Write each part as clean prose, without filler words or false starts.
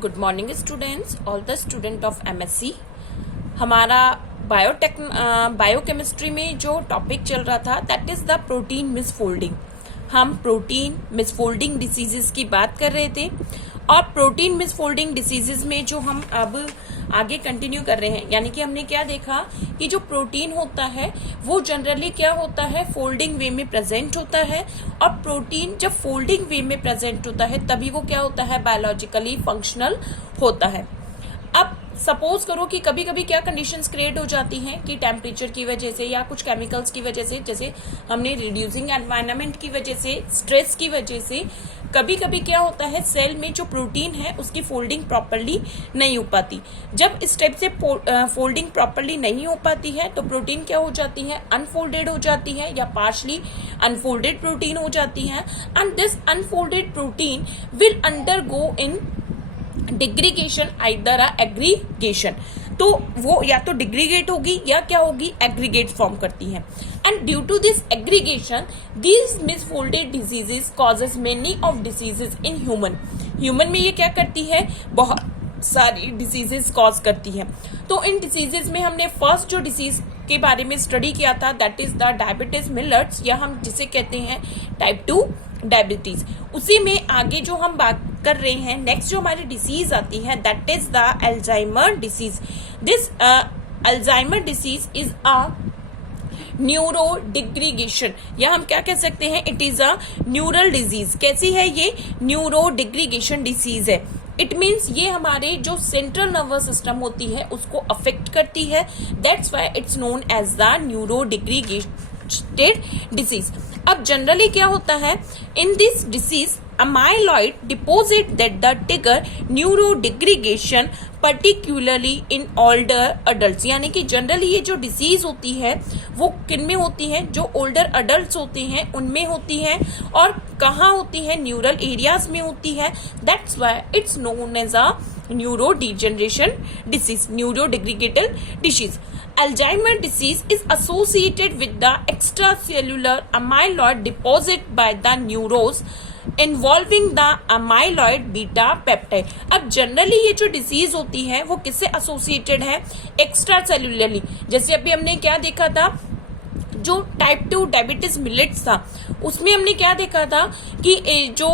Good morning students, all the student of MSc. हमारा biochemistry में जो टॉपिक चल रहा था that is the protein misfolding. हम प्रोटीन मिसफोल्डिंग डिसीजेस की बात कर रहे थे और प्रोटीन मिसफोल्डिंग डिसीजेस में जो हम अब आगे कंटिन्यू कर रहे हैं, यानी कि हमने क्या देखा कि जो प्रोटीन होता है वो जनरली क्या होता है, फोल्डिंग वे में प्रेजेंट होता है। और प्रोटीन जब फोल्डिंग वे में प्रेजेंट होता है तभी वो क्या होता है, बायोलॉजिकली फंक्शनल होता है। अब सपोज करो कि कभी कभी क्या कंडीशंस क्रिएट हो जाती हैं कि टेम्परेचर की वजह से या कुछ केमिकल्स की वजह से, जैसे हमने रिड्यूसिंग एनवायरनमेंट की वजह से, स्ट्रेस की वजह से कभी कभी क्या होता है, सेल में जो प्रोटीन है उसकी फोल्डिंग प्रॉपरली नहीं हो पाती। जब इस टाइप से फोल्डिंग प्रॉपरली नहीं हो पाती है तो प्रोटीन क्या हो जाती है, अनफोल्डेड हो जाती है या पार्शली अनफोल्डेड प्रोटीन हो जाती है। And this unfolded protein will undergo in degradation either aggregation, तो वो या तो डिग्रीगेट होगी या क्या होगी, एग्रीगेट फॉर्म करती है। And due to this aggregation these misfolded diseases causes many of diseases in human में ये क्या करती है, बहुत सारी डिसीजेस कॉज करती है। तो इन डिसीजेस में हमने फर्स्ट जो डिसीज के बारे में स्टडी किया था that is the diabetes millets, या हम जिसे कहते हैं टाइप 2 डायबिटीज। उसी में आगे जो हम बात कर रहे हैं, नेक्स्ट जो हमारी डिसीज आती है that is the Alzheimer disease. This Alzheimer disease is a neurodegeneration, या हम क्या कह सकते हैं, it is a neural disease. कैसी है ये, न्यूरो डिग्रीगेशन डिसीज है। इट मीन्स ये हमारे जो सेंट्रल नर्वस सिस्टम होती है उसको अफेक्ट करती है, that's why it's known as the neurodegenerated disease. अब जनरली क्या होता है, in this disease amyloid deposit that the trigger neurodegeneration particularly in older adults, यानी कि जनरली ये जो डिसीज होती है वो किन में होती है, जो ओल्डर अडल्ट होते हैं उनमें होती है। और कहाँ होती है, न्यूरल एरियाज में होती है, that's why it's known as a neurodegeneration disease, neurodegenerated disease. Alzheimer disease is associated with the extracellular amyloid deposit by the neurons involving the amyloid beta peptide. अब जनरली ये जो डिसीज होती है वो किससे एसोसिएटेड है, एक्स्ट्रा सेल्यूलरली। जैसे अभी हमने क्या देखा था, जो टाइप 2 डायबिटीज मिलेट्स था उसमें हमने क्या देखा था कि जो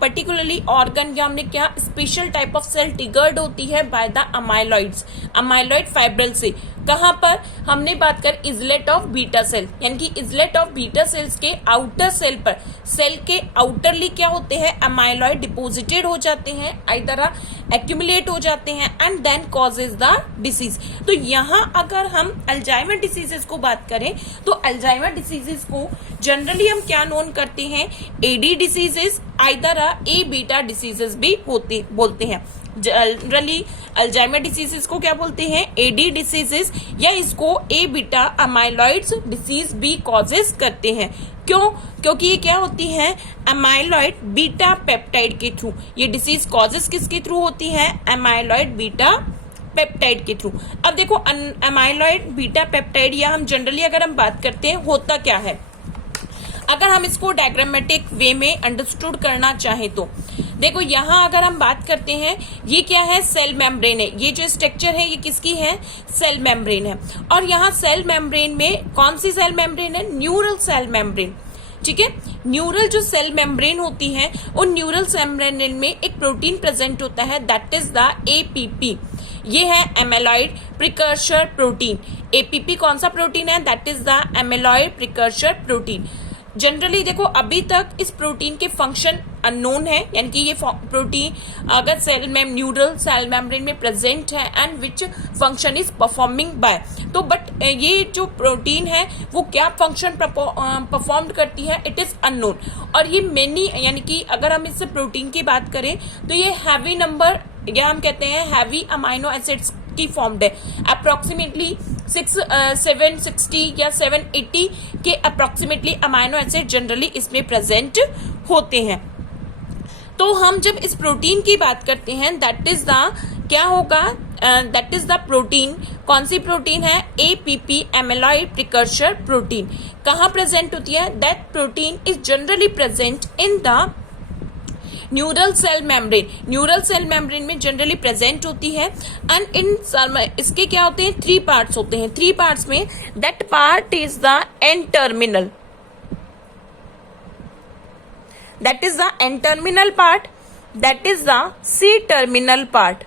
पर्टिकुलरली ऑर्गन या हमने क्या special type of cell triggered होती है by the amyloids, amyloid fibril से। कहां पर हमने बात कर, इजलेट ऑफ बीटा सेल, यानी कि इजलेट ऑफ बीटा सेल्स के आउटर सेल पर, सेल के आउटरली क्या होते हैं, अमाइलॉइड डिपोजिटेड हो जाते हैं, आइदर एक्यूमुलेट हो जाते हैं and then causes the disease. तो यहाँ अगर हम अल्जाइमर डिसीजेस को बात करें तो अल्जाइमर डिसीजेस को जनरली हम क्या नोन करते हैं, एडी डिसीजेस, आइदर ए बीटा डिसीजेस भी बोलते हैं। जनरली अल्जाइमर डिसीजेस को क्या बोलते हैं, एडी डिसीजेस, या इसको ए बीटा अमाइलॉइड्स डिसीज भी कॉजेज करते हैं। क्यों, क्योंकि ये क्या होती है, अमाइलॉइड बीटा पेप्टाइड के थ्रू। ये डिसीज कॉजेज किसके थ्रू होती है, अमाइलॉइड बीटा पेप्टाइड के थ्रू। अब देखो अमाइलॉइड बीटा पेप्टाइड, या हम जनरली अगर हम बात करते हैं होता क्या है, अगर हम इसको डायग्रामेटिक वे में अंडरस्टूड करना चाहें तो देखो यहाँ अगर हम बात करते हैं, ये क्या है, सेल मेम्ब्रेन है। ये जो स्ट्रक्चर है ये किसकी है, सेल मेम्ब्रेन है। और यहाँ सेल मेम्ब्रेन में कौन सी सेल मेम्ब्रेन है, न्यूरल सेल मेम्ब्रेन, ठीक है। न्यूरल जो सेल मेम्ब्रेन होती है उन न्यूरल सेल मेम्ब्रेन में एक प्रोटीन प्रेजेंट होता है दैट इज द एपीपी। ये है एमेलॉइड प्रिकर्सर प्रोटीन। एपीपी कौन सा प्रोटीन है, that is the amyloid precursor protein. Generally देखो अभी तक इस प्रोटीन के फंक्शन अननोन है, यानी कि ये प्रोटीन अगर सेल में न्यूरल सेल मेम्ब्रेन में प्रेजेंट है and which function is performing by, तो बट ये जो प्रोटीन है वो क्या फंक्शन परफॉर्म करती है, इट इज अननोन। और ये मेनी, यानी कि अगर हम इस प्रोटीन की बात करें तो ये हैवी नंबर, या हम कहते हैं हैवी अमाइनो एसिड्स की फॉर्म्ड है। अप्रोक्सीमेटली 760 या 780 के अप्रोक्सीमेटली अमाइनो एसिड जनरली इसमें प्रेजेंट होते हैं। तो हम जब इस प्रोटीन की बात करते हैं दैट इज द क्या होगा, दैट इज द प्रोटीन, कौन सी प्रोटीन है, एपीपी एमेलॉइड प्रिकर्सर प्रोटीन। कहाँ प्रेजेंट होती है, that protein is generally present in the neural cell membrane में जनरली प्रेजेंट होती है। एंड इन इसके क्या होते हैं, 3 पार्ट्स होते हैं। 3 पार्ट्स में that part is the end terminal, that is the N terminal part, that is the C terminal part,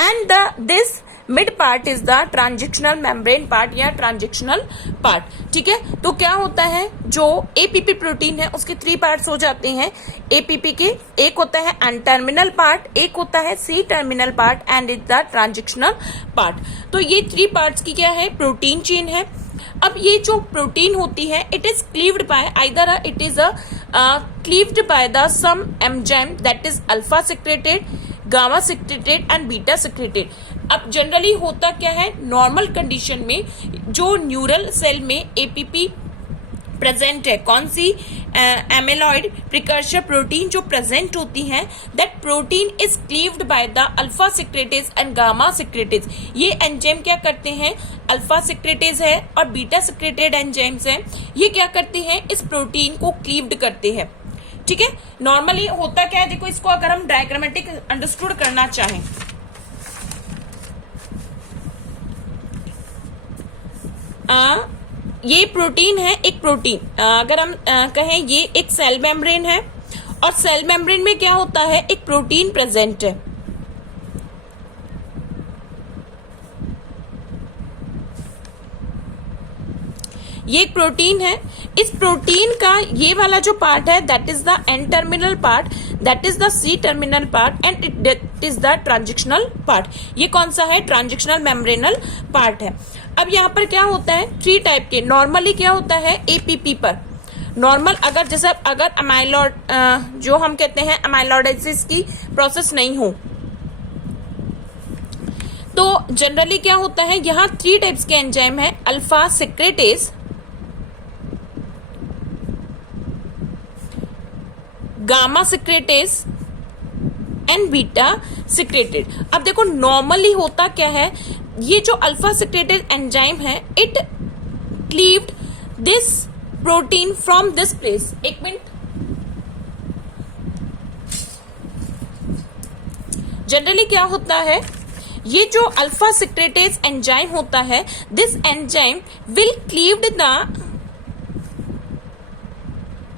and this mid part is the transitional membrane part या transitional part। ठीक है, तो क्या होता है, जो APP प्रोटीन है उसके 3 पार्ट्स हो जाते हैं APP के। एक होता है N टर्मिनल पार्ट, एक होता है C terminal part and is the transitional part. तो ये 3 पार्ट्स की क्या है, प्रोटीन चेन है। अब ये जो प्रोटीन होती है it is cleaved by either it is cleaved by the some enzyme that is alpha secreted, gamma secreted and beta secreted. अब जनरली होता क्या है, नॉर्मल कंडीशन में जो न्यूरल सेल में एपीपी प्रेजेंट है, कौन सी, एमिलॉइड प्रिकर्सर प्रोटीन जो प्रेजेंट होती है, that protein is cleaved by the alpha secretase and gamma secretase. ये एंजाइम क्या करते हैं, अल्फा सेक्रेटेज है और बीटा सेक्रेटेड एंजाइम्स हैं, ये क्या करते हैं, इस प्रोटीन को क्लीव्ड करते हैं। ठीक है, नॉर्मली होता क्या है, देखो इसको अगर हम डायग्रामेटिक अंडरस्टूड करना चाहें, ये प्रोटीन है, एक प्रोटीन अगर हम कहें ये एक सेल मेम्ब्रेन है, और सेल मेम्ब्रेन में क्या होता है, एक प्रोटीन प्रेजेंट है। ये एक प्रोटीन है, इस प्रोटीन का ये वाला जो पार्ट है that is the N terminal part, that is the C terminal part and it is the transitional part. ये कौन सा है, ट्रांजिशनल मेम्ब्रेनल पार्ट है। अब यहाँ पर क्या होता है, 3 टाइप के नॉर्मली क्या होता है, एपीपी पर नॉर्मल अगर जैसे अगर अमाइलॉइड जो हम कहते हैं अमाइलॉइडोसिस की प्रोसेस नहीं हो, तो जनरली क्या होता है, यहाँ 3 टाइप्स के एंजाइम है, alpha secretase, gamma secretase and beta secreted. अब देखो नॉर्मली होता क्या है, ये जो अल्फा सेक्रेटेज एंजाइम है it cleaved this protein from this place. एक मिनट, जनरली क्या होता है, ये जो अल्फा सेक्रेटेज एंजाइम होता है, this enzyme will cleaved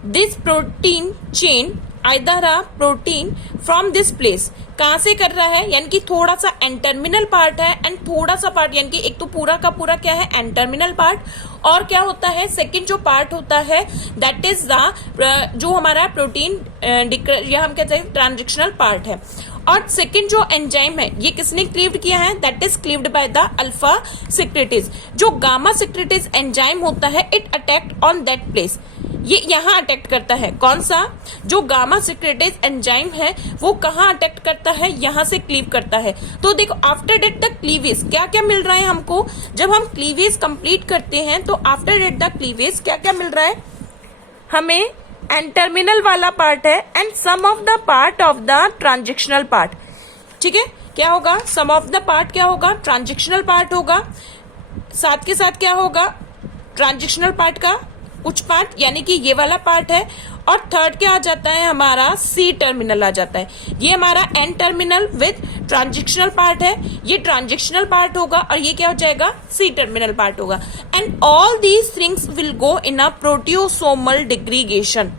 this protein chain either a protein from this place. कहां से कर रहा है, यानी कि थोड़ा सा एन टर्मिनल पार्ट है एंड थोड़ा सा पार्ट, यानी कि एक तो पूरा का पूरा क्या है, एन टर्मिनल पार्ट, और क्या होता है सेकंड जो पार्ट होता है दैट इज द जो हमारा प्रोटीन या हम कहते हैं ट्रांजिशनल पार्ट है। और सेकंड जो एंजाइम है ये किसने क्लीव्ड किया है, that is cleaved by the alpha secretase. जो गामा सेक्रेटेज एंजाइम होता है it attacked on that place, ये यहां अटैक्ट करता है। कौन सा, जो गामा सेक्रेटेज एंजाइम है वो कहां अटैक्ट करता है, यहां से क्लीव करता है। तो देखो आफ्टर डेट द क्लीवेज क्या क्या मिल रहा है हमको, जब हम क्लीवेज कंप्लीट करते हैं तो आफ्टर डेट द क्लीवेज क्या क्या मिल रहा है हमें, एन टर्मिनल वाला पार्ट है and some of the part of the transitional part. ठीक है, क्या होगा, सम ऑफ द पार्ट क्या होगा, ट्रांजिशनल पार्ट होगा, साथ के साथ क्या होगा, ट्रांजिशनल पार्ट का कुछ पार्ट यानी कि ये वाला पार्ट है, और थर्ड क्या आ जाता है हमारा, सी टर्मिनल आ जाता है। ये हमारा N terminal with transitional part है, ये ट्रांजिशनल पार्ट होगा, और ये क्या हो जाएगा, सी टर्मिनल पार्ट होगा। And all these things will go in a proteasomal degradation.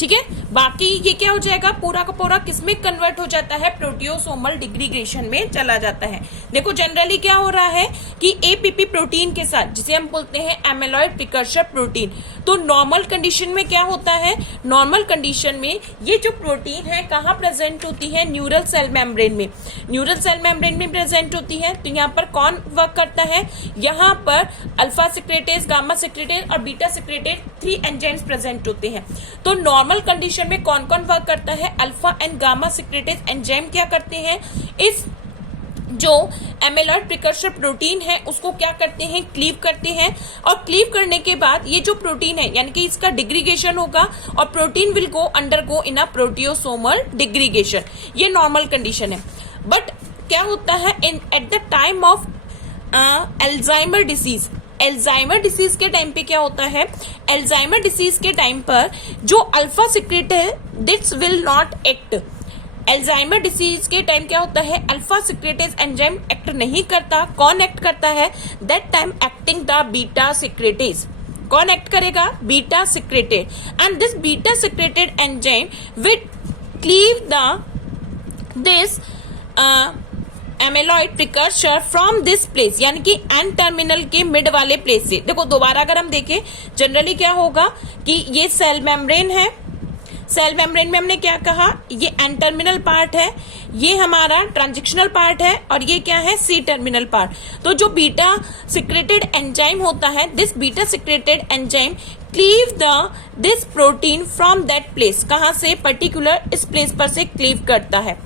ठीक है, बाकी ये क्या हो जाएगा, पूरा का पूरा किसमें कन्वर्ट हो जाता है, प्रोटियोसोमल डिग्रीगेशन में चला जाता है। देखो जनरली क्या हो रहा है कि एपीपी प्रोटीन के साथ, जिसे हम बोलते हैं एमिलॉइड प्रिकर्सर प्रोटीन, तो नॉर्मल कंडीशन में क्या होता है, नॉर्मल कंडीशन में ये जो प्रोटीन है कहाँ प्रेजेंट होती है, न्यूरल सेल मेम्ब्रेन में, न्यूरल सेल मेम्ब्रेन में प्रेजेंट होती है। तो यहाँ पर कौन वर्क करता है, यहाँ पर अल्फा सेक्रेटेज, गामा सेक्रेटेज और बीटा सेक्रेटेज 3 एंजाइम्स प्रेजेंट होते हैं। तो नॉर्मल कंडीशन में कौन कौन वर्क करता है, alpha and gamma secretase enzyme क्या करते हैं, इस जो एमिलॉइड प्रिकर्सर प्रोटीन है उसको क्या करते हैं, क्लीव करते हैं, और क्लीव करने के बाद ये जो प्रोटीन है यानी कि इसका डिग्रीगेशन होगा, और protein will go undergo in a proteasomal degradation. ये नॉर्मल कंडीशन है। बट क्या होता है at the time of Alzheimer disease, Alzheimer disease के टाइम पे क्या होता है, एल्जाइमर डिसीज के टाइम पर जो अल्फा सिक्रेट है this will not act. Alzheimer disease के टाइम क्या होता है, अल्फा सिक्रेटेज एंजाइम एक्ट नहीं करता। कौन एक्ट करता है, that time acting the beta secretase. कौन एक्ट करेगा, beta secretase, and this beta secreted enzyme will cleave the this amyloid precursor from this place, यानी कि एन टर्मिनल के मिड वाले प्लेस से। देखो दोबारा अगर हम देखें, जनरली क्या होगा कि ये सेल मेम्ब्रेन है, सेल मेम्ब्रेन में हमने क्या कहा, ये एन टर्मिनल पार्ट है, ये हमारा ट्रांजिशनल पार्ट है, और ये क्या है, सी टर्मिनल पार्ट। तो जो बीटा सिक्रेटेड एंजाइम होता है, this beta secreted enzyme cleave this protein from that place, कहां से, पर्टिकुलर इस प्लेस पर से क्लीव करता है,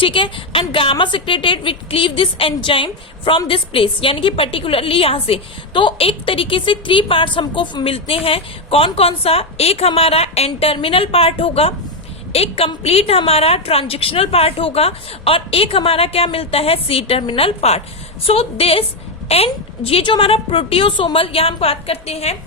ठीक है। And gamma secreted which cleave this enzyme from this place, यानी कि पर्टिकुलरली यहां से। तो एक तरीके से 3 पार्ट्स हमको मिलते हैं। कौन कौन सा, एक हमारा एन टर्मिनल पार्ट होगा, एक कंप्लीट हमारा ट्रांजिशनल पार्ट होगा, और एक हमारा क्या मिलता है, C terminal part. So this and ये जो हमारा प्रोटियोसोमल, यहां हम बात करते हैं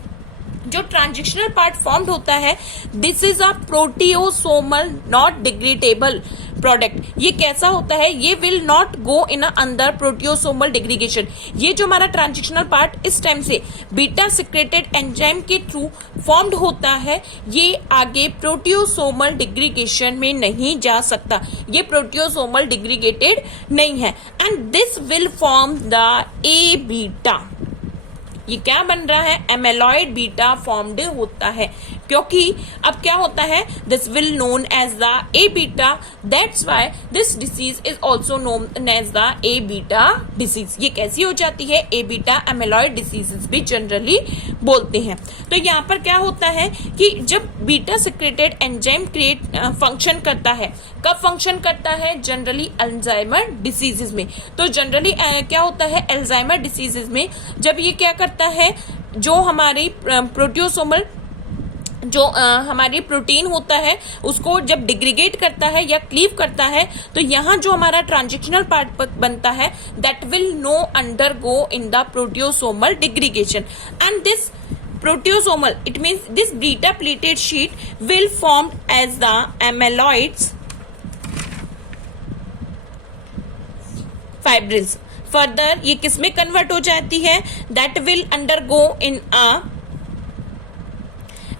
जो ट्रांजिशनल पार्ट फॉर्म्ड होता है, this is a proteasomal not degradable product. ये कैसा होता है, ये विल नॉट गो इन अंदर प्रोटियोसोमल डिग्रीगेशन। ये जो हमारा ट्रांजिशनल पार्ट इस टाइम से बीटा सिक्रेटेड एंजाइम के थ्रू फॉर्म्ड होता है, ये आगे प्रोटियोसोमल डिग्रीगेशन में नहीं जा सकता, ये प्रोटियोसोमल डिग्रीगेटेड नहीं है, and this will form the A beta. ये क्या बन रहा है, एमेलॉइड बीटा फॉर्म्ड होता है, क्योंकि अब क्या होता है, this will known as the A beta, that's why this disease is also known as the A beta disease. ये कैसी हो जाती है, ए बीटा एमेलॉइड डिसीजेस भी जनरली बोलते हैं। तो यहाँ पर क्या होता है कि जब beta secreted enzyme create function करता है, कब फंक्शन करता है, जनरली अल्जाइमर डिसीजेस में। तो जनरली क्या होता है, अल्जाइमर डिसीजेस में जब ये क्या करता है, जो हमारी प्रोटियोसोमल जो हमारी प्रोटीन होता है उसको जब डिग्रीगेट करता है या क्लीव करता है, तो यहाँ जो हमारा ट्रांजिशनल पार्ट बनता है that will no undergo in the proteasomal degradation, and this proteasomal, it means this beta pleated sheet will formed as the amyloids fibrils. Further ये किस में कन्वर्ट हो जाती है, that will undergo in a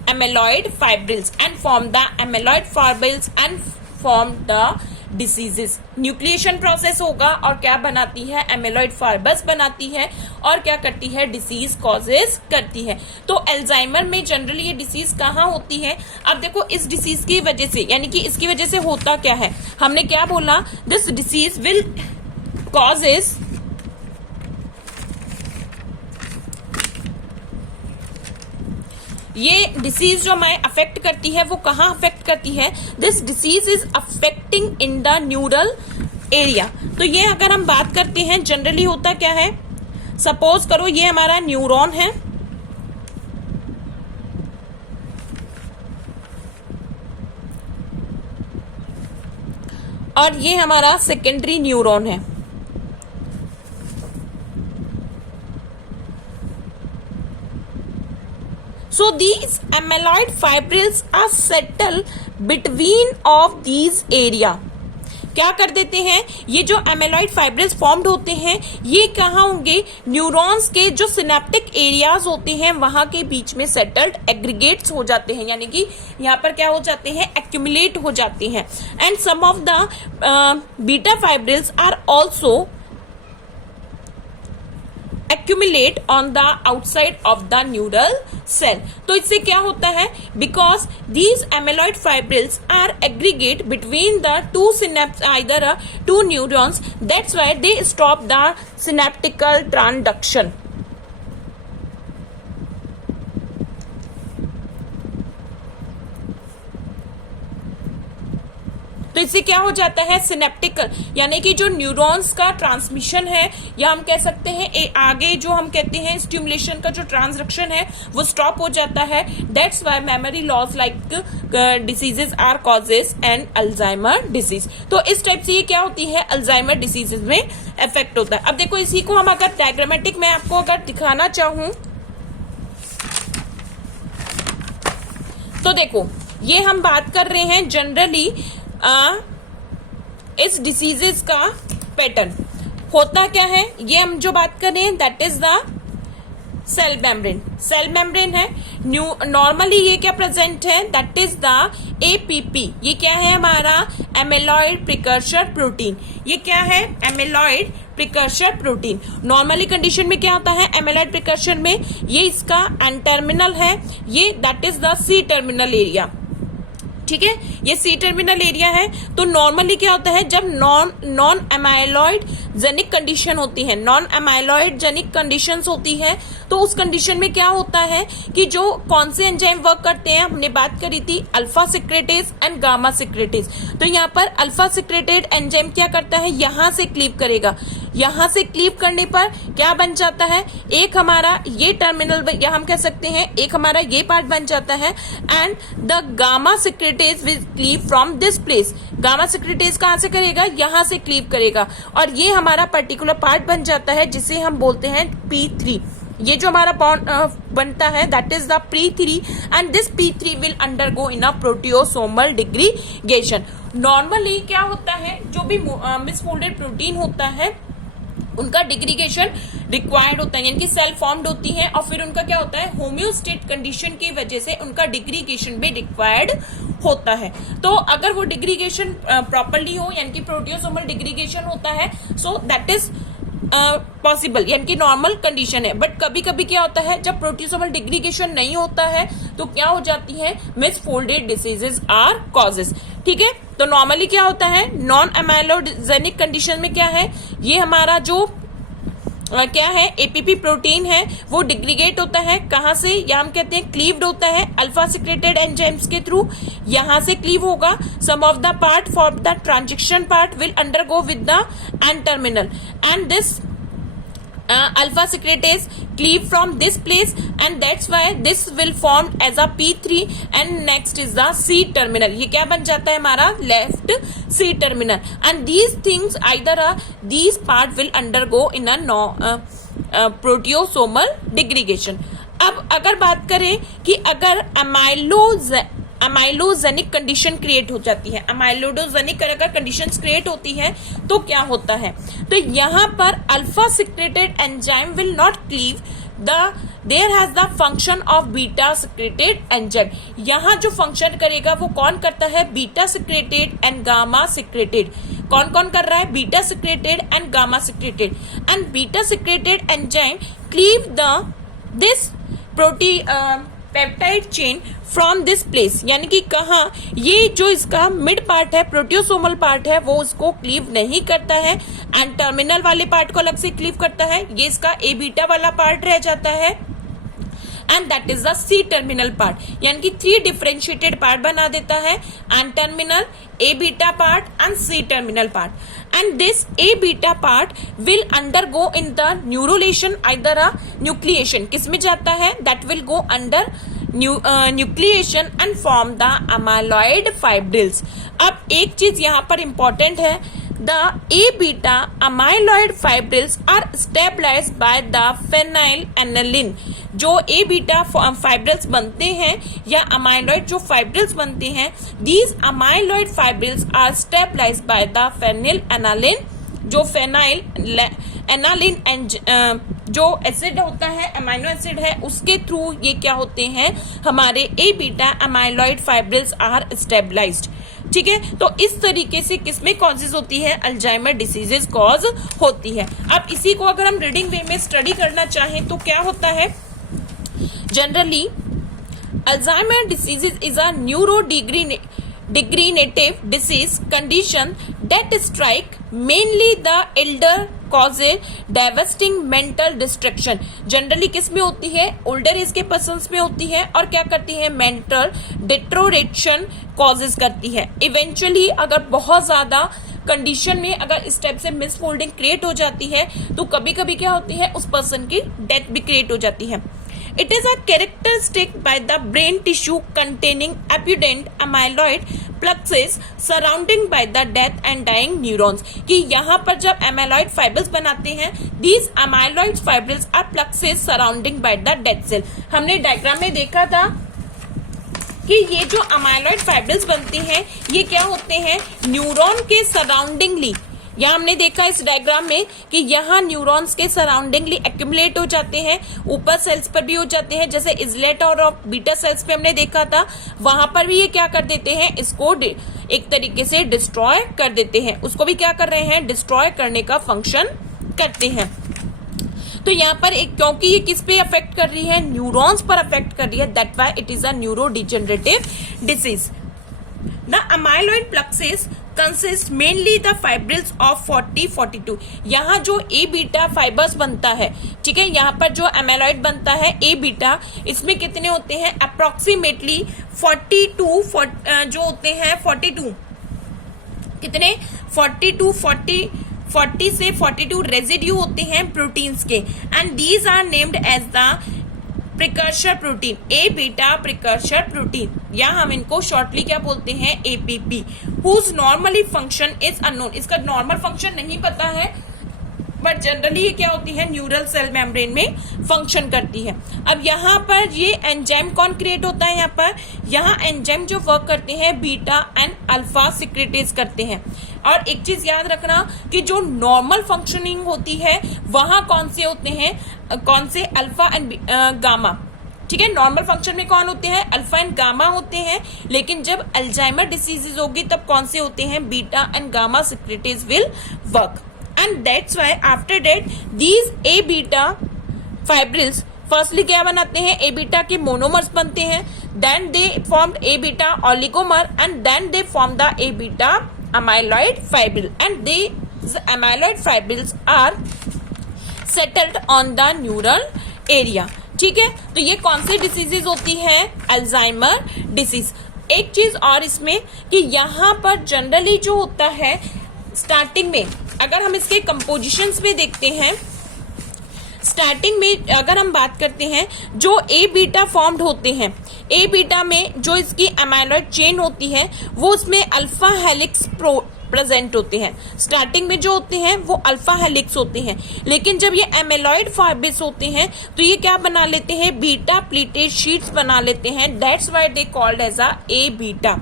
amyloid fibrils and form the amyloid fibrils and form the diseases. Nucleation process होगा और क्या बनाती है, एमेलॉइड फाइबर्स बनाती है, और क्या करती है, डिसीज कॉजेज करती है। तो अल्जाइमर में जनरली ये डिसीज कहाँ होती है, अब देखो इस डिसीज की वजह से, यानी कि इसकी वजह से होता क्या है, हमने क्या बोला, दिस डिसीज विल कॉजेज ये डिसीज जो हमें अफेक्ट करती है वो कहाँ अफेक्ट करती है, this disease is affecting in the neural area. तो ये अगर हम बात करते हैं जनरली होता क्या है, सपोज करो ये हमारा न्यूरॉन है, और ये हमारा सेकेंडरी न्यूरॉन है। So these amyloid fibrils are settle between of these area. क्या कर देते हैं, ये जो एमेलॉइड फाइब्रिल्स फॉर्म्ड होते हैं ये कहाँ होंगे, न्यूरॉन्स के जो सिनेप्टिक एरियाज होते हैं वहां के बीच में सेटल्ड एग्रीगेट्स हो जाते हैं, यानी कि यहाँ पर क्या हो जाते हैं, एक्यूमुलेट हो जाते हैं। And some of the beta fibrils are also accumulate on the outside of the neural cell. तो इससे क्या होता है, because these amyloid fibrils are aggregate between the two synapses, either two neurons, that's why they stop the synaptical transduction. तो इससे क्या हो जाता है, सिनेप्टिकल यानी कि जो न्यूरॉन्स का ट्रांसमिशन है, या हम कह सकते हैं आगे जो हम कहते हैं स्टिमुलेशन का जो ट्रांसडक्शन है वो स्टॉप हो जाता है। That's why memory loss like diseases are causes and Alzheimer disease. तो इस टाइप से ये क्या होती है, अल्जाइमर डिसीजेस में इफेक्ट होता है। अब देखो इसी को हम अगर डायग्रामेटिक में आपको अगर दिखाना चाहूं तो देखो ये हम बात कर रहे हैं जनरली इस डिसीजेस का पैटर्न होता क्या है, ये हम जो बात कर रहे हैं that is the cell membrane. Cell membrane है, नॉर्मली ये क्या प्रेजेंट है, दैट इज द एपीपी। ये क्या है हमारा, एमिलॉइड प्रिकर्सर प्रोटीन। ये क्या है, amyloid precursor protein. Normally condition में क्या होता है, एमिलॉइड प्रिकर्सर में ये इसका एन टर्मिनल है, ये that is the C terminal area. ठीक है, ये सी टर्मिनल एरिया है। तो नॉर्मली क्या होता है, जब नॉन एमाइलॉइड जेनिक कंडीशन होती है, नॉन एमाइलॉइड जेनिक कंडीशंस होती है, तो उस कंडीशन में क्या होता है कि जो कौन से एंजाइम वर्क करते हैं, हमने बात करी थी अल्फा सिक्रेटेज एंड गामा सिक्रेटेज। तो यहाँ पर अल्फा सिक्रेटेड एंजाइम क्या करता है, यहां से क्लीव करेगा। यहां से क्लीव करने पर क्या बन जाता है, एक हमारा ये टर्मिनल या हम कह सकते हैं एक हमारा ये पार्ट बन जाता है, and the gamma secretase will cleave from this place. Gamma secretase कहां से करेगा, यहां से क्लीव करेगा, और ये हमारा पर्टिकुलर पार्ट बन जाता है जिसे हम बोलते हैं P3। ये जो हमारा बॉन्ड बनता है that is the P3, and this P3 will undergo in a proteasomal degradation. Normally क्या होता है, जो भी मिसफोल्डेड प्रोटीन होता है उनका डिग्रीगेशन रिक्वायर्ड होता है, यानी कि सेल फॉर्म्ड होती है, और फिर उनका क्या होता है, होम्योस्टेट कंडीशन की वजह से उनका डिग्रीगेशन भी रिक्वायर्ड होता है। तो अगर वो डिग्रीगेशन प्रॉपरली हो, यानी कि प्रोटियोसोमल डिग्रीगेशन होता है, सो दैट इज पॉसिबल, यानी कि नॉर्मल कंडीशन है। बट कभी कभी क्या होता है, जब प्रोटियोसोमल डिग्रीगेशन नहीं होता है तो क्या हो जाती है, मिसफोल्डेड डिसीजेस आर कॉजेस। ठीक है, तो नॉर्मली क्या होता है, नॉन एमाइलोजेनिक कंडीशन में क्या है, ये हमारा जो क्या है एपीपी प्रोटीन है वो डिग्रीगेट होता है, कहां से, या हम कहते हैं क्लीव्ड होता है अल्फा सिक्रेटेड एंजाइम्स के थ्रू। यहां से क्लीव होगा, some of the part for the transition part will undergo with the N terminal, and this alpha secretase cleave from this place, and that's why this will form as a P3, and next is the C terminal। ये क्या बन जाता है हमारा, left C terminal, and these things either these part will undergo in a proteosomal degradation। अब अगर बात करें कि अगर अमाइलोजेनिक कंडीशन क्रिएट हो जाती है, अमाइलोडोजेनिक अगर कंडीशंस क्रिएट होती है तो क्या होता है, तो यहां पर alpha secreted enzyme will not cleave, there has the function of beta secreted enzyme. यहां जो फंक्शन करेगा वो कौन करता है, beta secreted and gamma secreted. कौन कौन कर रहा है, beta secreted and gamma secreted, and beta secreted enzyme cleave this peptide chain from this place, यानी कि कहा, ये जो इसका मिड पार्ट है, प्रोटियोसोमल पार्ट है, वो उसको क्लीव नहीं करता है, एंड टर्मिनल वाले पार्ट को अलग से क्लीव करता है, ये इसका ए बीटा वाला पार्ट रह जाता है, and that is the C terminal part, यानी कि 3 डिफरेंशिएटेड पार्ट बना देता है, N terminal, A beta part and C terminal part, and this A beta part will undergo in the neurulation either a nucleation. किसमें जाता है, that will go under nucleation and form the amyloid fibrils. अब एक चीज यहां पर important है, the A beta amyloid fibrils are stabilized by the phenylalanine। जो A beta fibrils बनते हैं या amyloid जो fibrils बनते हैं, these amyloid fibrils are stabilized by the phenylalanine। जो phenylalanine जो एसिड होता है, अमाइनो एसिड है, उसके थ्रू ये क्या होते हैं, हमारे A beta amyloid fibrils are stabilized. ठीक है, तो इस तरीके से किसमें कॉजेज होती है, अल्जाइमर डिसीजेज कॉज होती है। अब इसी को अगर हम रीडिंग वे में स्टडी करना चाहें तो क्या होता है, generally Alzheimer diseases is a neurodegenerative disease condition that strike mainly the elder causes devastating mental destruction। Generally किस में होती है? ओल्डर एज के पर्सन्स में होती है और क्या करती है? मेंटल डिटोरेशन कॉजेज करती है। इवेंचुअली अगर बहुत ज्यादा कंडीशन में अगर इस टाइप से मिसफोल्डिंग क्रिएट हो जाती है तो कभी कभी क्या होती है? उस पर्सन की डेथ भी क्रिएट हो जाती है। It is a characteristic by the brain tissue containing abundant amyloid plexus surrounding by the death and dying neurons। कि यहाँ पर जब amyloid fibrils बनाते हैं, these amyloid fibrils are plexus surrounding by the dead cell। हमने diagram में देखा था कि ये जो अमाइलॉइड फाइब्रिल्स बनती हैं ये क्या होते हैं? न्यूरॉन के सराउंडिंगली। यहाँ हमने देखा इस डायग्राम में कि यहाँ न्यूरॉन्स के सराउंडिंगली एक्यूमुलेट हो जाते हैं, ऊपर सेल्स पर भी हो जाते हैं, जैसे इजलेट और बीटा सेल्स पे हमने देखा था, वहां पर भी ये क्या कर देते हैं? इसको एक तरीके से डिस्ट्रॉय कर देते हैं। उसको भी क्या कर रहे हैं? डिस्ट्रॉय करने का फंक्शन करते हैं। तो यहाँ पर एक, क्योंकि ये किस पे अफेक्ट कर रही है? न्यूरॉन्स पर अफेक्ट कर रही है, that why it is a neurodegenerative disease. The amyloid plexuses consist mainly the fibrils of 40-42। यहाँ जो ए बीटा फाइबर्स बनता है, ठीक है, यहाँ पर जो एमेलॉइड बनता है ए बीटा, इसमें कितने होते हैं? अप्रोक्सीमेटली 42 जो होते हैं 42, कितने? 40 से 42 रेजिड्यू होते हैं प्रोटीन्स के, and these are named as the precursor protein, A beta precursor protein, या हम इनको शॉर्टली क्या बोलते हैं? APP, whose normally function is unknown. इसका नॉर्मल फंक्शन नहीं पता है, बट जनरली ये क्या होती है? न्यूरल सेल मेम्ब्रेन में फंक्शन करती है। अब यहाँ पर ये एंजाइम कौन क्रिएट होता है? यहाँ पर यहाँ एंजाइम जो वर्क करते हैं बीटा एंड अल्फा सिक्रेटेज करते हैं। और एक चीज याद रखना कि जो नॉर्मल फंक्शनिंग होती है वहां कौन से होते हैं? कौन से? अल्फा एंड गामा, ठीक है। नॉर्मल फंक्शन में कौन होते हैं? अल्फा एंड गामा होते हैं। लेकिन जब अल्जाइमर डिसीजेज होगी तब कौन से होते हैं? Beta and gamma secretase will work, and that's why after that these A beta fibrils firstly क्या बनाते हैं? ए बीटा के मोनोमर्स बनते हैं, then they formed A beta oligomer, and then they form the A beta amyloid fibril, and these amyloid fibrils are settled on the neural area। ठीक है, तो ये कौन सी डिसीजेज होती है? Alzheimer disease. एक चीज और इसमें कि यहाँ पर जनरली जो होता है स्टार्टिंग में, अगर हम इसके कंपोजिशंस में देखते हैं, स्टार्टिंग में अगर हम बात करते हैं जो ए बीटा फॉर्म्ड होते हैं, ए बीटा में जो इसकी एमाइलॉइड चेन होती है वो उसमें अल्फा हेलिक्स प्रेजेंट होते हैं। स्टार्टिंग में जो होते हैं वो अल्फा हेलिक्स होते हैं, लेकिन जब ये एमेलॉइड फाइब्रिल्स होते हैं तो ये क्या बना लेते हैं? बीटा प्लीटेड शीट्स बना लेते हैं, that's why they called as a A beta.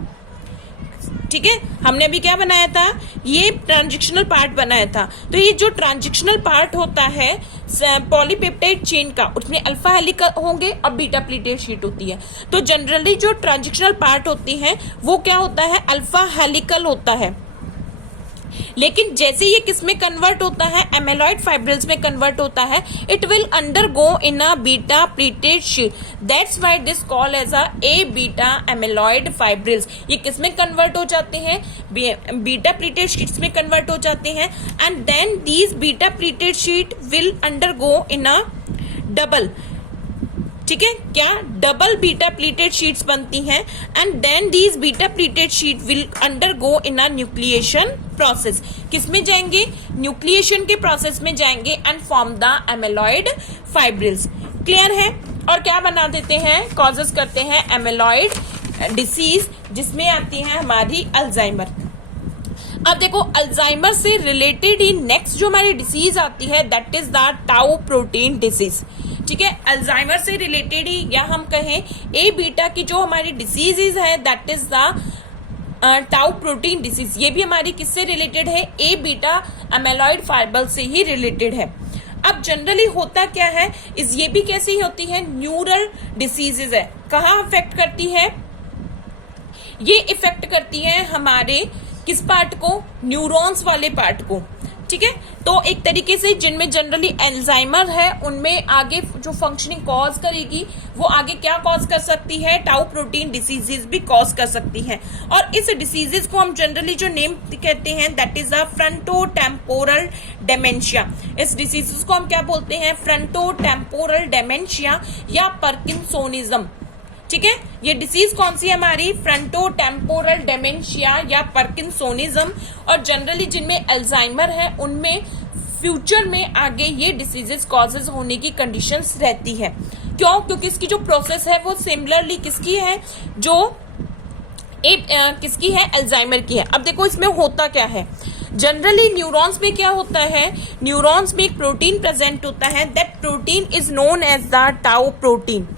ठीक है, हमने अभी क्या बनाया था? ये ट्रांजिशनल पार्ट बनाया था। तो ये जो ट्रांजिशनल पार्ट होता है पॉलीपेप्टाइड चेन का, उसमें अल्फा हेलिकल होंगे और बीटा प्लीटेड शीट होती है। तो जनरली जो ट्रांजिशनल पार्ट होती है वो क्या होता है? अल्फा हेलिकल होता है। लेकिन जैसे ये किस में कन्वर्ट होता है? एमेलॉइड फाइब्रिल्स में कन्वर्ट होता है। It will undergo in a beta pleated sheet, that's why this call as a A beta amyloid fibrils. ये किस में कन्वर्ट हो जाते हैं? बीटा प्लीटेड शीट्स में कन्वर्ट हो जाते हैं, and then these beta pleated sheet will undergo in a double, ठीक है, क्या? डबल बीटा प्लीटेड शीट्स बनती हैं, and then these beta pleated sheet will undergo in a nucleation process. किसमें जाएंगे? न्यूक्लिएशन के प्रोसेस में जाएंगे and form the amyloid fibrils. Clear है? और क्या बना देते हैं? कॉजेस करते हैं एमेलॉइड डिसीज, जिसमें आती है हमारी अल्जाइमर। अब देखो, अल्जाइमर से रिलेटेड ही नेक्स्ट जो हमारी डिसीज आती है that is the tau protein disease. ठीक है, अल्जाइमर से रिलेटेड ही, या हम कहें ए बीटा की जो हमारी डिसीजेज है that is the tau protein disease. ये भी हमारी किससे रिलेटेड है? ए बीटा एमेलॉइड फाइब्रिल से ही रिलेटेड है। अब जनरली होता क्या है, इस ये भी कैसी होती है? न्यूरल डिसीजेज है। कहाँ अफेक्ट करती है? ये इफेक्ट करती है हमारे किस पार्ट को? न्यूरॉन्स वाले पार्ट को। ठीक है। तो एक तरीके से जिनमें जनरली एल्जाइमर है उनमें आगे जो फंक्शनिंग कॉज करेगी वो आगे क्या कॉज कर सकती है, टाउ प्रोटीन डिसीजेस भी कॉज कर सकती है। और इस डिसीजेस को हम जनरली जो नेम कहते हैं that is a frontotemporal dementia. इस डिसीजेस को हम क्या बोलते हैं, फ्रंटोटेम्पोरल डेमेंशिया या पार्किंसोनिज्म। ठीक है, ये डिसीज कौन सी है हमारी, फ्रंटोटेम्पोरल डेमेंशिया या पार्किंसोनिज्म। और जनरली जिनमें अल्जाइमर है उनमें फ्यूचर में आगे ये डिसीजेस कॉजेज होने की कंडीशंस रहती है। क्यों, क्योंकि इसकी जो प्रोसेस है वो सिमिलरली किसकी है, जो किसकी है, अल्जाइमर की है। अब देखो इसमें होता क्या है, जनरली न्यूरॉन्स में क्या होता है, न्यूरॉन्स में एक प्रोटीन प्रेजेंट होता है, that protein is known as the tau protein.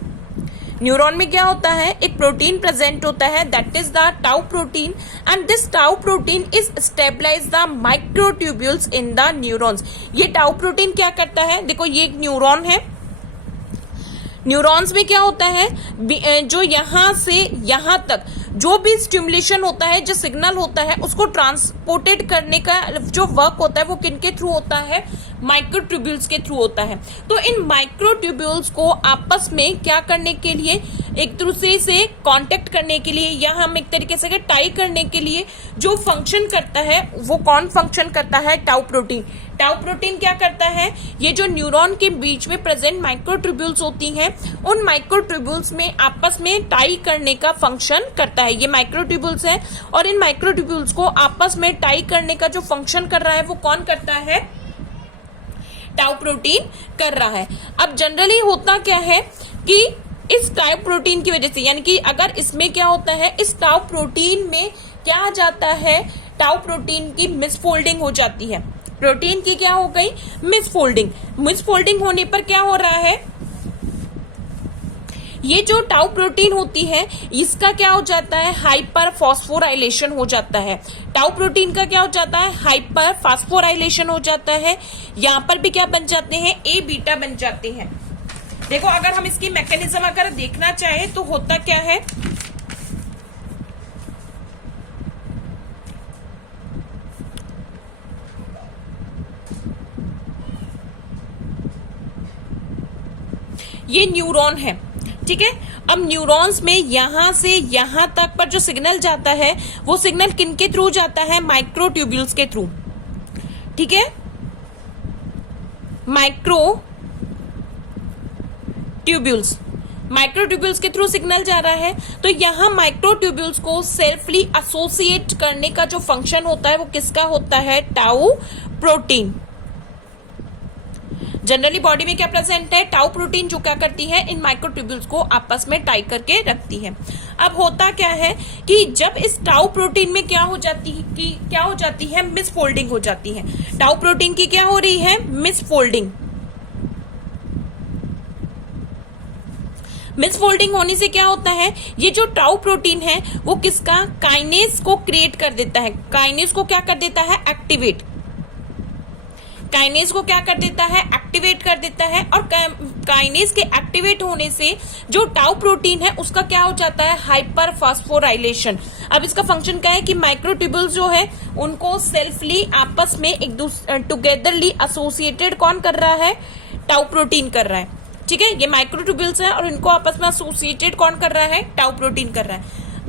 Neuron में क्या होता है, एक प्रोटीन प्रेजेंट होता है that is the tau protein and this tau protein is stabilize the microtubules in the neurons. ये टाउ प्रोटीन क्या करता है, देखो ये एक न्यूरॉन है, न्यूरॉन्स में क्या होता है, जो यहां से यहां तक जो भी स्टिमुलेशन होता है, जो सिग्नल होता है, उसको ट्रांसपोर्टेड करने का जो वर्क होता है वो किनके थ्रू होता है, माइक्रोट्यूब्यूल्स के थ्रू होता है। तो इन माइक्रोट्यूब्यूल्स को आपस में क्या करने के लिए, एक दूसरे से कांटेक्ट करने के लिए या हम एक तरीके से टाई करने के लिए जो फंक्शन करता है वो कौन फंक्शन करता है, टाउ प्रोटीन। टाउ प्रोटीन क्या करता है, ये जो न्यूरॉन के बीच में प्रेजेंट माइक्रोट्यूब्यूल्स होती हैं उन माइक्रोट्यूब्यूल्स में आपस में टाई करने का फंक्शन करता है। ये माइक्रोट्यूब्यूल्स है और इन माइक्रोट्यूब्यूल्स को आपस में टाई करने का जो फंक्शन कर रहा है वो कौन करता है, टाउ प्रोटीन कर रहा है। अब जनरली होता क्या है कि इस टाउ प्रोटीन की वजह से, यानी कि अगर इसमें क्या होता है, इस टाउ प्रोटीन में क्या आ जाता है, टाउ प्रोटीन की मिसफोल्डिंग हो जाती है। प्रोटीन की क्या हो गई, मिसफोल्डिंग। मिसफोल्डिंग होने पर क्या हो रहा है, ये जो टाउ प्रोटीन होती है इसका क्या हो जाता है, हाइपर फॉस्फोराइलेशन हो जाता है। टाउ प्रोटीन का क्या हो जाता है, हाइपर फॉस्फोराइलेशन हो जाता है। यहां पर भी क्या बन जाते हैं, ए बीटा बन जाते हैं। देखो अगर हम इसकी मैकेनिज्म अगर देखना चाहे तो होता क्या है, ये न्यूरॉन है, ठीक है। अब न्यूरॉन्स में यहां से यहां तक पर जो सिग्नल जाता है वो सिग्नल किनके थ्रू जाता है, माइक्रोट्यूब्यूल्स के थ्रू, ठीक है, माइक्रोट्यूब्यूल्स के थ्रू सिग्नल जा रहा है। तो यहां माइक्रोट्यूब्यूल्स को सेल्फली एसोसिएट करने का जो फंक्शन होता है वो किसका होता है, टाउ प्रोटीन। जनरली बॉडी में क्या प्रेजेंट है, टाउ प्रोटीन, जो क्या करती है, इन माइक्रोट्यूब्यूल्स को आपस में टाई करके रखती है। अब होता क्या है कि जब इस टाउ प्रोटीन में क्या हो जाती है, मिसफोल्डिंग हो जाती है। टाउ प्रोटीन की क्या हो रही है, मिसफोल्डिंग। मिसफोल्डिंग होने से क्या होता है, ये जो टाउ प्रोटीन है वो किसका, काइनेज को क्रिएट कर देता है। काइनेज को क्या कर देता है, एक्टिवेट। काइनेज को क्या कर देता है, एक्टिवेट कर देता है। और काइनेज के एक्टिवेट होने से जो टाउ प्रोटीन है उसका क्या हो जाता है, हाइपर फॉस्फोराइलेशन। अब इसका फंक्शन क्या है कि माइक्रोट्यूब्यूल्स जो है उनको सेल्फली आपस में एक दूसरे टुगेदरली एसोसिएटेड कौन कर रहा है, टाउ प्रोटीन कर रहा है, ठीक है। ये माइक्रोट्यूब्यूल्स है और इनको आपस में एसोसिएटेड कौन कर रहा है, टाउ प्रोटीन कर रहा है।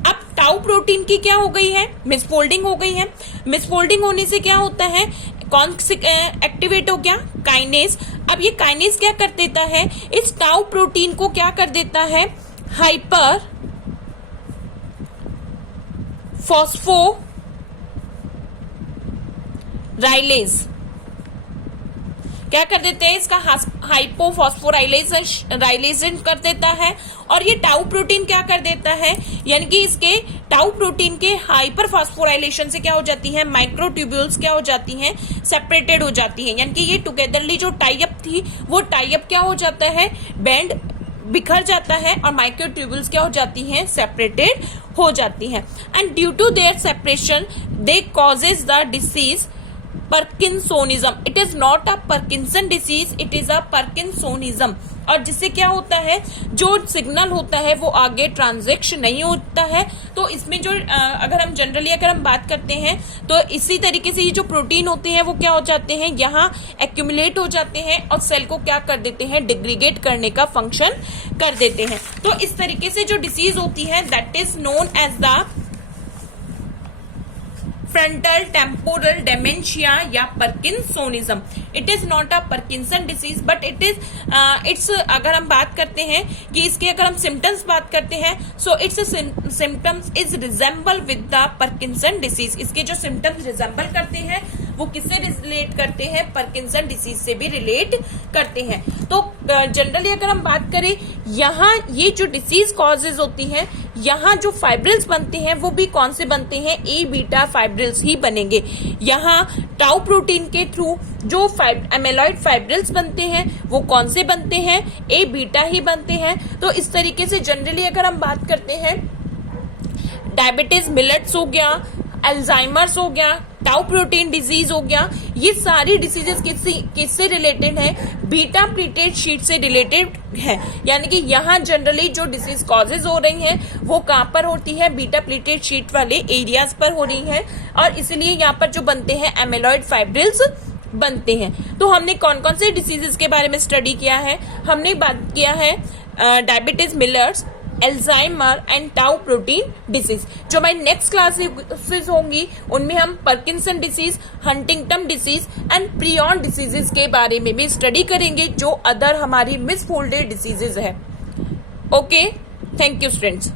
अब टाउ प्रोटीन की क्या हो गई है, मिसफोल्डिंग हो गई है। मिसफोल्डिंग होने से क्या होता है, कौन एक्टिवेट हो गया, काइनेज। अब ये काइनेज क्या कर देता है, इस टाउ प्रोटीन को क्या कर देता है, हाइपर फॉस्फोराइलेज। क्या कर देते हैं, इसका हाइपोफॉस्फोराइलेशन कर देता है। और ये टाउ प्रोटीन क्या कर देता है, यानी कि इसके टाउ प्रोटीन के हाइपर फॉस्फोराइलेशन से क्या हो जाती है, माइक्रोट्यूब्यूल्स क्या हो जाती हैं, सेपरेटेड हो जाती हैं। यानी कि ये टुगेदरली जो टाइप थी वो टाइप क्या हो जाता है, बैंड बिखर जाता है और माइक्रोट्यूब्यूल्स क्या हो जाती हैं, सेपरेटेड हो जाती हैं। And due to their separation they causes the disease parkinsonism, it is not a Parkinson disease, it is a parkinsonism. और जिससे क्या होता है, जो सिग्नल होता है वो आगे ट्रांजैक्शन नहीं होता है। तो इसमें जो अगर हम जनरली अगर हम बात करते हैं तो इसी तरीके से ये जो प्रोटीन होते हैं वो क्या हो जाते हैं, यहाँ एक्यूमुलेट हो जाते हैं और सेल को क्या कर देते हैं, डिग्रीगेट करने का फंक्शन कर देते हैं। तो इस तरीके से जो डिसीज होती है that is known as the frontal temporal dementia या parkinsonism. It is not a Parkinson disease but it is it's, अगर हम बात करते हैं कि इसके अगर हम सिम्टम्स बात करते हैं, so it's symptoms is resemble with the Parkinson disease. इसके जो सिम्टम्स रिजेंबल करते हैं वो किससे रिलेट करते हैं, पार्किंसन डिसीज से भी रिलेट करते हैं। तो जनरली अगर हम बात करें, यहाँ ये जो डिसीज कॉजेज होती हैं, यहाँ जो फाइब्रिल्स बनते हैं वो भी कौन से बनते हैं, ए बीटा फाइब्रिल्स ही बनेंगे। यहाँ टाउ प्रोटीन के थ्रू जो एमेलॉइड फाइब्रिल्स बनते हैं वो कौन से बनते हैं, ए बीटा ही बनते हैं। तो इस तरीके से जनरली अगर हम बात करते हैं, डायबिटीज मिलेट्स हो गया, अल्जाइमर्स हो गया, टाउ प्रोटीन डिजीज हो गया, ये सारी डिसीजेस किससे रिलेटेड है, बीटा प्लीटेड शीट से रिलेटेड है। यानी कि यहाँ जनरली जो डिसीज कॉजेज हो रही हैं वो कहाँ पर होती है, बीटा प्लीटेड शीट वाले एरियाज पर हो रही है, और इसलिए यहाँ पर जो बनते हैं एमेलॉइड फाइब्रिल्स बनते हैं। तो हमने कौन कौन से डिसीजेस के बारे में स्टडी किया है, हमने बात किया है diabetes millers, Alzheimer and tau protein disease. जो हमारी नेक्स्ट क्लासेस होंगी उनमें हम Parkinson disease, Huntington disease and prion diseases के बारे में भी स्टडी करेंगे, जो अदर हमारी मिसफोल्डेड डिसीजेज है। Okay, thank you students.